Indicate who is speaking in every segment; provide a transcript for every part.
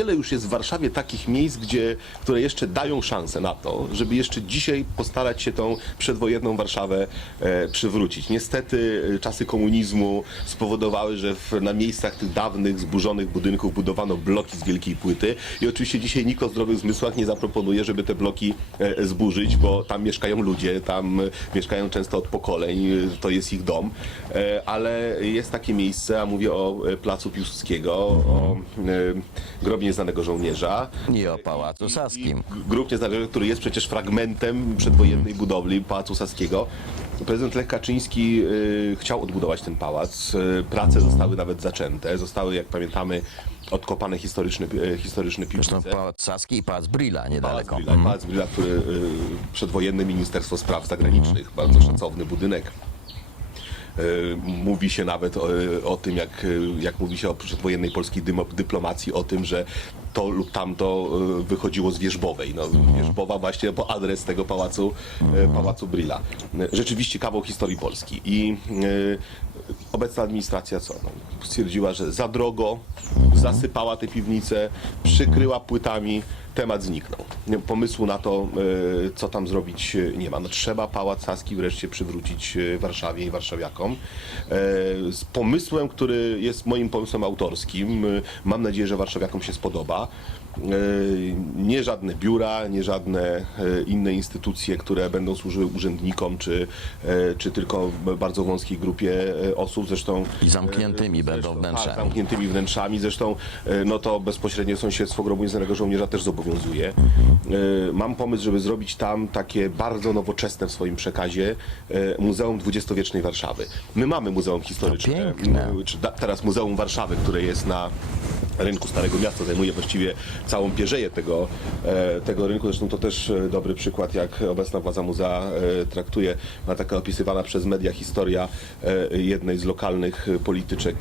Speaker 1: niewiele już jest w Warszawie takich miejsc, gdzie, które jeszcze dają szansę na to, żeby jeszcze dzisiaj postarać się tą przedwojenną Warszawę e, przywrócić. Niestety e, czasy komunizmu spowodowały, że w, na miejscach tych dawnych, zburzonych budynków budowano bloki z wielkiej płyty i oczywiście dzisiaj nikt o zdrowych zmysłach nie zaproponuje, żeby te bloki e, zburzyć, bo tam mieszkają ludzie, tam e, mieszkają często od pokoleń, e, to jest ich dom, E, ale jest takie miejsce, a mówię o Placu Piłsudskiego, o e, grobie nieznanego żołnierza.
Speaker 2: I o Pałacu Saskim.
Speaker 1: Grób Nieznanego, który jest przecież fragmentem przedwojennej budowli Pałacu Saskiego. Prezydent Lech Kaczyński y, chciał odbudować ten pałac. Y, prace zostały nawet zaczęte. Zostały, jak pamiętamy, odkopane historyczne, y, historyczne
Speaker 2: Zresztą
Speaker 1: piwnice.
Speaker 2: Pałac Saski i Pałac Brilla
Speaker 1: Pałac
Speaker 2: niedaleko.
Speaker 1: Brilla, Pałac Brilla, który y, przedwojenne Ministerstwo Spraw Zagranicznych, bardzo szacowny budynek. Y, Mówi się nawet o, o tym, jak, y, jak mówi się o przedwojennej polskiej dyplomacji, o tym, że to lub tamto wychodziło z Wierzbowej. No, Wierzbowa właśnie po adres tego pałacu, y, pałacu Brilla. Rzeczywiście kawał historii Polski. I obecna administracja co? No, stwierdziła, że za drogo, zasypała te piwnice, przykryła płytami, temat zniknął. Pomysłu na to, y, co tam zrobić y, nie ma. No, trzeba Pałac Saski wreszcie przywrócić y, Warszawie i warszawiakom. E, Z pomysłem, który jest moim pomysłem autorskim. Mam nadzieję, że warszawiakom się spodoba. E, Nie żadne biura, nie żadne e, inne instytucje, które będą służyły urzędnikom, czy, e, czy tylko bardzo wąskiej grupie e, osób. Zresztą
Speaker 2: I zamkniętymi
Speaker 1: e,
Speaker 2: będą
Speaker 1: zresztą,
Speaker 2: wnętrzami.
Speaker 1: Tak, zamkniętymi wnętrzami. Zresztą e, no to bezpośrednie sąsiedztwo grobu nieznanego żołnierza też zobowiązuje. E, Mam pomysł, żeby zrobić tam takie bardzo nowoczesne w swoim przekazie e, Muzeum XX-wiecznej Warszawy. My mamy Muzeum Historyczne, m, czy da- teraz Muzeum Warszawy, które jest na rynku Starego Miasta, zajmuje właściwie całą pierzeję tego, e, tego rynku. Zresztą to też e, dobry przykład, jak obecna władza muzea e, traktuje, ma taka opisywana przez media historia jednej z lokalnych polityczek,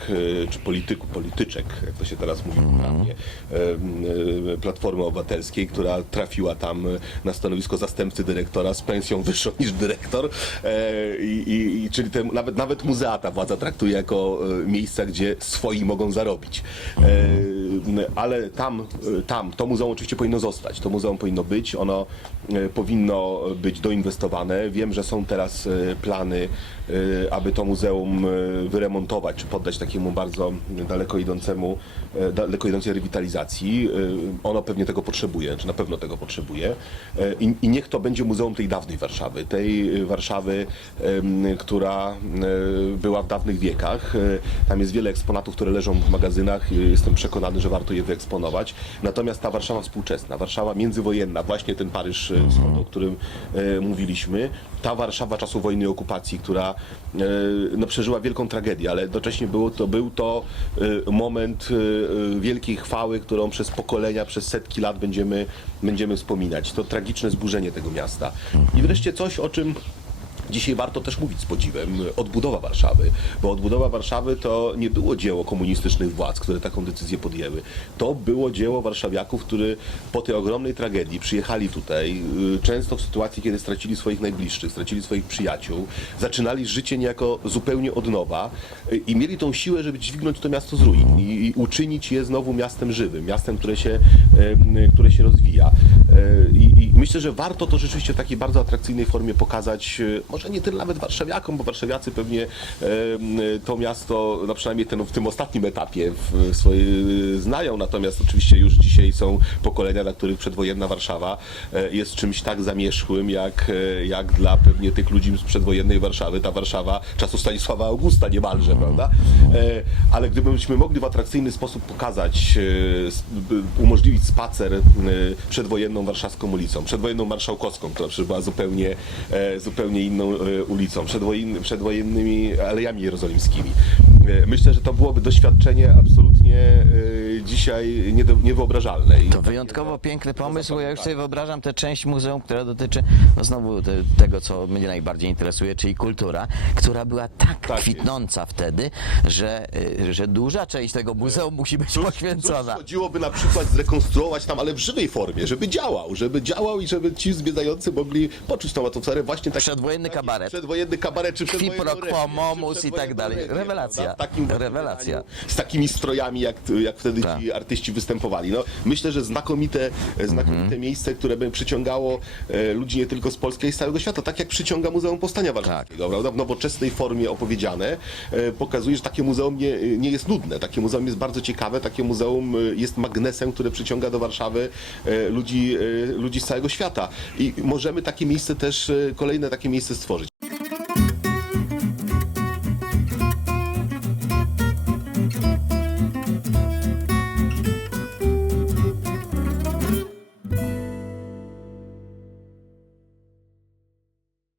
Speaker 1: czy polityku, polityczek, jak to się teraz mówi poprawnie, e, e, Platformy Obywatelskiej, która trafiła tam na stanowisko zastępcy dyrektora z pensją wyższą niż dyrektor. I, i, czyli te, nawet, nawet muzea ta władza traktuje jako miejsca, gdzie swoi mogą zarobić. Ale tam, e, tam to muzeum oczywiście powinno zostać. To muzeum powinno być, ono e, powinno być doinwestowane. Wiem, że są teraz e, plany, aby to muzeum wyremontować, czy poddać takiemu bardzo daleko idącemu, daleko idącej rewitalizacji. Ono pewnie tego potrzebuje, czy na pewno tego potrzebuje. I, i niech to będzie muzeum tej dawnej Warszawy, tej Warszawy, która była w dawnych wiekach. Tam jest wiele eksponatów, które leżą w magazynach. Jestem przekonany, że warto je wyeksponować. Natomiast ta Warszawa współczesna, Warszawa międzywojenna, właśnie ten Paryż e, wschodni, o którym e, mówiliśmy, ta Warszawa czasu wojny i okupacji, która e, no, przeżyła wielką tragedię, ale jednocześnie było to, był to e, moment e, e, wielkiej chwały, którą przez pokolenia, przez setki lat będziemy, będziemy wspominać. To tragiczne zburzenie tego miasta. I wreszcie coś, o czym Dzisiaj warto też mówić z podziwem, odbudowa Warszawy, bo odbudowa Warszawy to nie było dzieło komunistycznych władz, które taką decyzję podjęły. To było dzieło warszawiaków, którzy po tej ogromnej tragedii przyjechali tutaj, y, często w sytuacji, kiedy stracili swoich najbliższych, stracili swoich przyjaciół, zaczynali życie niejako zupełnie od nowa y, i mieli tą siłę, żeby dźwignąć to miasto z ruin i, uczynić je znowu miastem żywym, miastem, które się, które się rozwija. E, I myślę, że warto to rzeczywiście w takiej bardzo atrakcyjnej formie pokazać, e, może nie tyle nawet warszawiakom, bo warszawiacy pewnie em, to miasto, no przynajmniej ten, w tym ostatnim etapie w swoje, znają, natomiast oczywiście już dzisiaj są pokolenia, dla których przedwojenna Warszawa e, jest czymś tak zamierzchłym, jak, e, jak dla pewnie tych ludzi z przedwojennej Warszawy, ta Warszawa czasu Stanisława Augusta niemalże, prawda? E, Ale gdybyśmy mogli w atrakcyjny sposób pokazać, e, umożliwić spacer e, przedwojenną warszawską ulicą, przedwojenną marszałkowską, która przecież była zupełnie, e, zupełnie inną e, ulicą, przedwojenny, przedwojennymi alejami jerozolimskimi. E, Myślę, że to byłoby doświadczenie absolutnie dzisiaj niewyobrażalne.
Speaker 2: To wyjątkowo piękny pomysł. Ja już sobie wyobrażam tę część muzeum, która dotyczy no znowu te, tego, co mnie najbardziej interesuje, czyli kultura, która była tak,
Speaker 1: Tak
Speaker 2: kwitnąca wtedy, że, y, że duża część tego muzeum musi być
Speaker 1: Cóż
Speaker 2: poświęcona.
Speaker 1: chodziłoby na przykład zrekonstruować tam, ale w żywej formie, żeby działał, żeby działał i żeby ci zwiedzający mogli poczuć tą atmosferę właśnie tak
Speaker 2: Przedwojenny kabaret.
Speaker 1: Przedwojenny kabaret, czy
Speaker 2: Qui
Speaker 1: przedwojenną
Speaker 2: pro quo,
Speaker 1: rewię, czy
Speaker 2: momus i tak dalej. Rewelacja.
Speaker 1: prawda? W takim
Speaker 2: Rewelacja.
Speaker 1: Z takimi strojami, jak, jak wtedy
Speaker 2: Tak.
Speaker 1: ci artyści występowali. No, myślę, że znakomite, znakomite
Speaker 2: Mhm.
Speaker 1: miejsce, które by przyciągało e, ludzi nie tylko z Polski, ale i z całego świata. Tak jak przyciąga Muzeum Powstania Warszawskiego,
Speaker 2: Tak.
Speaker 1: prawda? W nowoczesnej formie opowiedziane. E, pokazuje, że takie muzeum nie, nie jest nudne. Takie muzeum jest bardzo ciekawe. Takie muzeum e, jest magnesem, które przyciąga do Warszawy e, ludzi, e, ludzi z całego świata. I możemy takie miejsce też, e, kolejne takie miejsce stworzyć